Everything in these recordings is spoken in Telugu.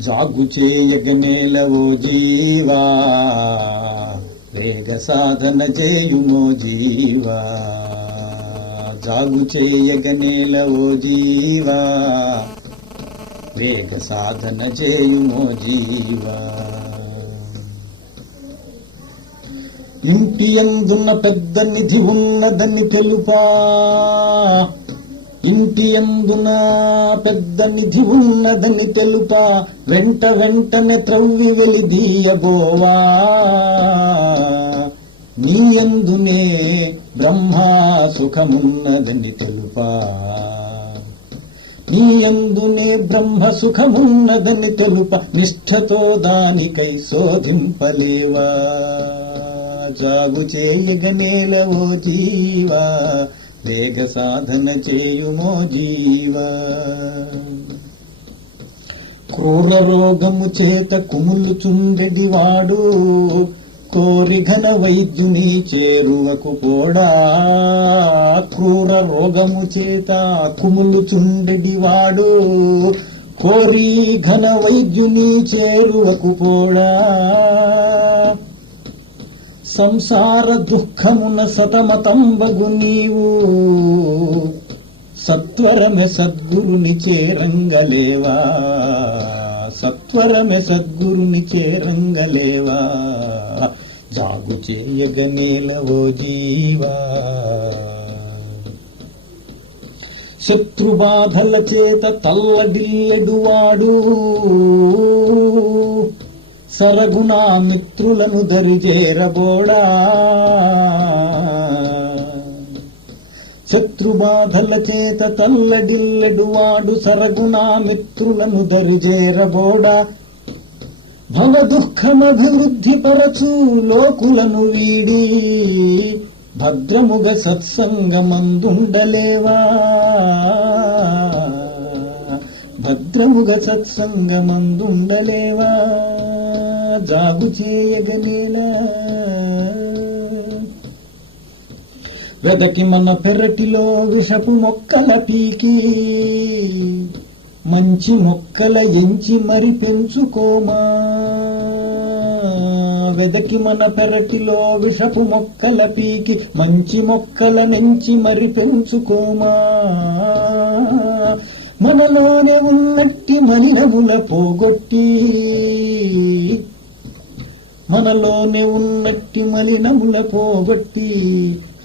జాగు చేయగనేలవో జీవా వేగ సాధన చేయుమో జీవా. జాగు చేయగనేలవో జీవా వేగ సాధన చేయుమో జీవా. ఇంటి ఎందున్న పెద్ద నిధి ఉన్నదని తెలుపా ఇంటి అందున పెద్ద నిధి ఉన్నదని తెలుప. వెంట వెంటనే త్రవ్వి వెలిదీయబోవా నీ అందునే బ్రహ్మా సుఖమున్నదని తెలుపా. నీ అందునే బ్రహ్మ సుఖమున్నదని తెలుప. నిష్ఠతో దానికై శోధింపలేవా. జాగు చేయగనేలవో జీవా. వేగ సాధన చేయుమో జీవ. క్రూర రోగము చేత కుములుచుండెడి వాడు కోరి ఘన వైద్యుని చేరువకు పోడా. క్రూర రోగము చేత కుములుచుండెడి వాడు కోరి ఘన వైద్యుని చేరువకు పోడా. సంసార దుఃఖమున సతమతంబగు నీవు. సత్వరమే సద్గురుని చేరంగలేవా? సత్వరమే సద్గురుని చేరంగలేవా? జాగు చేయగనేలవో జీవా. శత్రుబాధల చేత తల్లడిల్లెడువాడు సరగుణా మిత్రులను దరిజేరబోడా శత్రుబాధల చేత తల్లడిల్లెడువాడు సరగుణా మిత్రులను దరిజేరబోడా భవ దుఃఖమభివృద్ధి పరచు లోకులను వీడి భద్రముగ సత్సంగమందుండలేవా. భద్రముగ సత్సంగమందుండలేవా. జాగు చేయగనేలా వెదకి మన పెరటిలో విషపు మొక్కల పీకి. మంచి మొక్కల ఎంచి మరి పెంచుకోమా. వెదకి మన పెరటిలో విషపు మొక్కల పీకి. మంచి మొక్కల నెంచి మరి పెంచుకోమా. మనలోనే ఉన్నట్టి మలినముల పోగొట్టి. మనలోనే ఉన్నట్టి మలినముల పోగొట్టి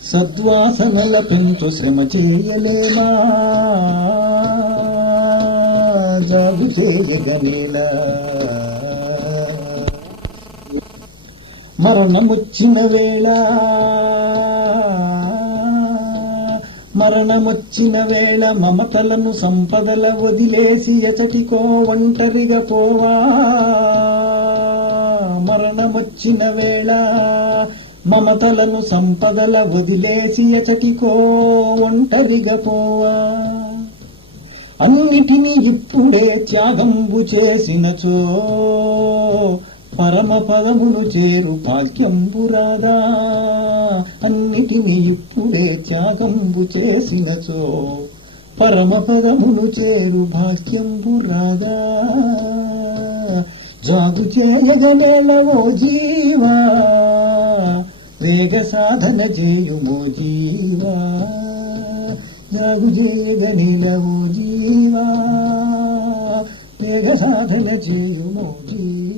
సద్వాసనల పెంచు శ్రమ చేయలేమా? జాగు చేయగనేలా మరణమొచ్చిన వేళ. మరణమొచ్చిన వేళ మమతలను సంపదల వదిలేసి ఎచటికో ఒంటరిగా పోవా? మరణమొచ్చిన వేళ మమతలను సంపదల వదిలేసి ఎచటికో ఒంటరిగా పోవా. అన్నిటినీ ఇప్పుడే త్యాగంబు చేసినచో పరమ పదమును చేరు భాగ్యంబురాదా అన్నిటినీ ఇప్పుడే త్యాగంబు చేసినచో పరమ పదమును చేరు భాగ్యంబురాదా జాగు చేయగనేలవో జీవా వేగ సాధన చేయుమో జీవా జాగు చేయగనిలవో జీవా వేగ సాధన చేయుమో జీవా.